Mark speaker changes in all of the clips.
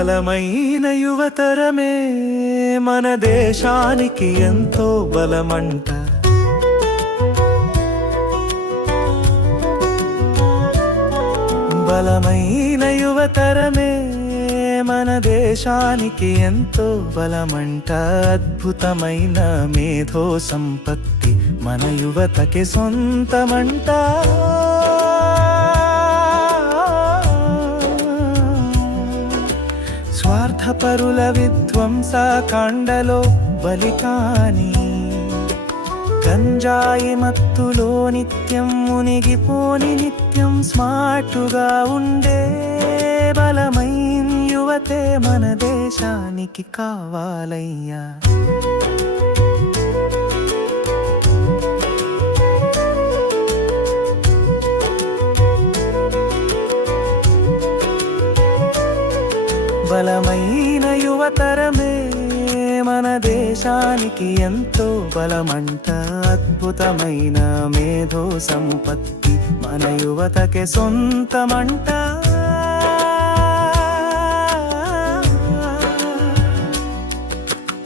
Speaker 1: బలమైన యువతరమే మన దేశానికి ఎంతో బలమంట. బలమైన యువతరమే మన దేశానికి ఎంతో బలమంట. అద్భుతమైన మేధో సంపత్తి మన యువతకి సొంతమంట. స్వార్థపరుల విధ్వంస కాండలో బలికాని గంజాయి మత్తులో నిత్యం మునిగిపోని నిత్యం స్మార్టుగా ఉండే బలమైన యువతే మన దేశానికి కావాలయ్యా. యువతరమే మన దేశానికి ఎంతో బలమంట అద్భుతమైన మేధో సంపత్తి మన యువతకి సొంతమంట.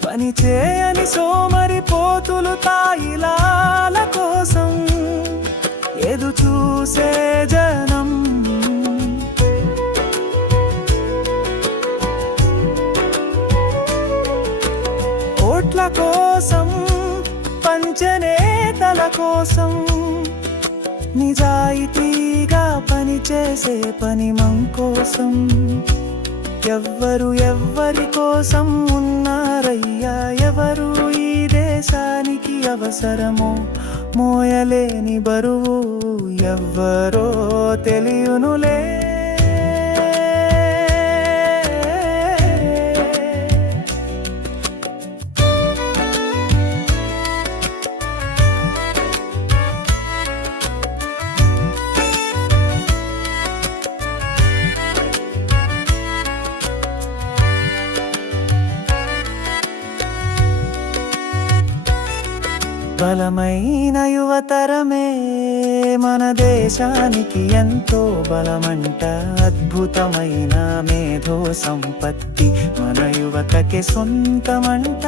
Speaker 1: పని చేయని సోమరి పోతులు తాయిలాల కోసం ఎదు చూసే చేతల కోసం నిజాయితీగా పనిచేసే పని మం కోసం. ఎవ్వరు ఎవ్వరి కోసం ఉన్నారయ్యా ఎవరు ఈ దేశానికి అవసరమో మోయలేని బరువు ఎవ్వరో తెలియనులే. బలమైన యువతరమే మన దేశానికి ఎంతో బలమంట. అద్భుతమైన మేధో సంపత్తి మన యువతకి సొంతమంట.